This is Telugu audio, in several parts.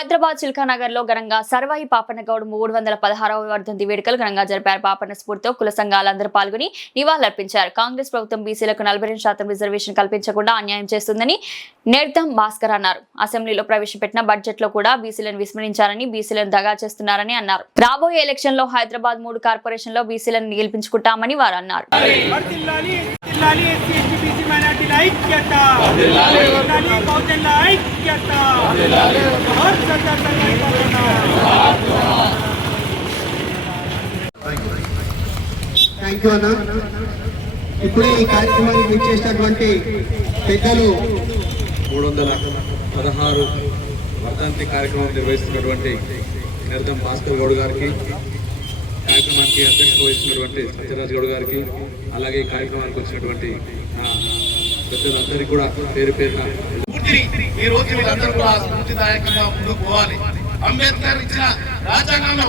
హైదరాబాద్ చిల్కానగర్ లో ఘనంగా సర్వాయి పాపన్న గౌడ్ 316వ వర్ధంతి వేడుకలు ఘనంగా జరిపారు. పాపన్న స్ఫూర్తితో కుల సంఘాలందరూ పాల్గొని నివాళులర్పించారు. కాంగ్రెస్ ప్రభుత్వం బీసీలకు 42% రిజర్వేషన్ కల్పించకుండా అన్యాయం చేస్తుందని నిర్ధం భాస్కర్ అన్నారు. అసెంబ్లీలో ప్రవేశపెట్టిన బడ్జెట్ లో కూడా బీసీలను విస్మరించారని, బీసీలను దగా చేస్తున్నారని అన్నారు. రాబోయే ఎలక్షన్ లో హైదరాబాద్ 3 కార్పొరేషన్ లో బీసీలను గెలిపించుకుంటామని వారు అన్నారు. థ్యాంక్ యూ అన్న. ఇప్పుడు ఈ కార్యక్రమానికి ఇచ్చేసినటువంటి పెద్దలు 316 వర్ధంతి కార్యక్రమం నిర్వహిస్తున్నటువంటి నిర్ధం భాస్కర్ గౌడ్ గారికి, కార్యక్రమానికి అధ్యక్షత వహిస్తున్నటువంటి సత్యరాజ్ గౌడ్ గారికి, అలాగే ఈ కార్యక్రమానికి వచ్చినటువంటి పెద్దలందరికీ కూడా పేరు పేరున ఈ రోజు వీళ్ళందరూ కూడా స్ఫూర్తిదాయకంగా ముందుకు పోవాలి. అంబేద్కర్ ఇచ్చిన రాజ్యాంగంలో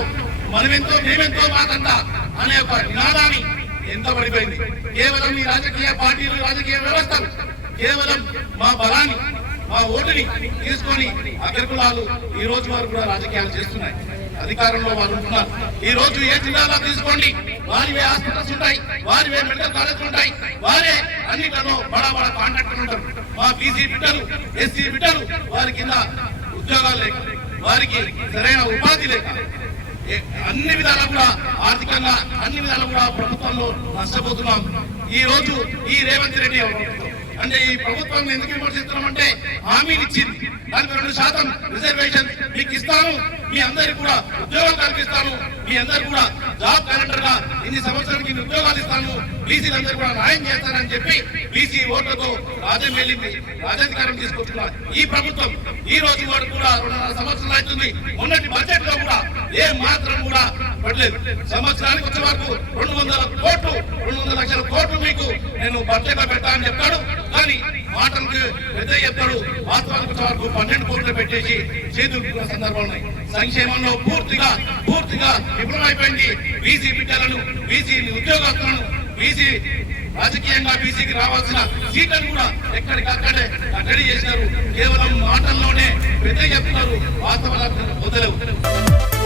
మనమెంతో మేమెంతో మాకంట అనే ఒక నినాదాన్ని ఎంత పడిపోయింది. కేవలం ఈ రాజకీయ పార్టీలు, రాజకీయ వ్యవస్థలు కేవలం మా బలాన్ని, మా ఓటుని తీసుకొని అగ్రకులాలు ఈ రోజు వారు కూడా రాజకీయాలు చేస్తున్నాయి. అధికారంలో వారు ఉంటున్నారు. ఈ రోజు ఏ జిల్లాలో తీసుకోండి, వారివే హాస్పిటల్స్ ఉంటాయి, వారివే మెడికల్ కాలేజ్ ఉంటాయి, వారే అన్నింటిలో బడా బడా కాంట్రాక్టర్లు ఉంటారు. మా బీసీ బిడ్డలు, ఎస్సీ బిడ్డలు వారి కింద ఉద్యోగాలు లేక, వారికి సరైన ఉపాధి లేక, అన్ని విధాలా కూడా ఆర్థికంగా అన్ని విధాలు కూడా ప్రభుత్వంలో నష్టపోతున్నాం. ఈ రోజు ఈ రేవంత్ రెడ్డి అంటే ఈ ప్రభుత్వం ఎందుకు విమర్శిస్తున్నామంటే హామీలు ఇచ్చింది, దానికి 2% రిజర్వేషన్ మీకు ఇస్తాను, మీ అందరికి కూడా ఉద్యోగం కల్పిస్తాను, మీ అందరు కూడా జాబ్ క్యాలెండర్ గా ఇన్ని సంవత్సరాలకి ఉద్యోగాలు ఇస్తాను, బీసీలందరూ కూడా న్యాయం చేస్తానని చెప్పి బీసీ ఓట్లతో రాజ్యం వెళ్ళింది, రాజ్యాధికారం తీసుకొస్తున్నారు ఈ ప్రభుత్వం. ఈ రోజు వాడు కూడా 2.5 సంవత్సరాలు అవుతుంది. మొన్నటి బడ్జెట్ లో కూడా ఏ మాత్రం కూడా పడలేదు. సంవత్సరానికి వచ్చే వరకు 200 లక్షల కోట్లు మీకు నేను బడ్జెట్ లో పెడతా అని చెప్తాడు, కానీ మాటలకు పెద్ద చెప్తాడు. వాస్తవానికి వచ్చే వరకు 12 కోట్లు పెట్టేసి చేతులు సందర్భాలు ఉన్నాయి. సంక్షేమంలో పూర్తిగా విఫలమైపోయింది. బీసీ బిడ్డలను, బీసీ ఉద్యోగస్తులను, బీసీ రాజకీయంగా బీసీకి రావాల్సిన సీట్లను కూడా ఎక్కడికక్కడే కట్టడి చేశారు. కేవలం మాటల్లోనే పెద్ద చెప్తున్నారు, వాస్తవాలకు వదలవు.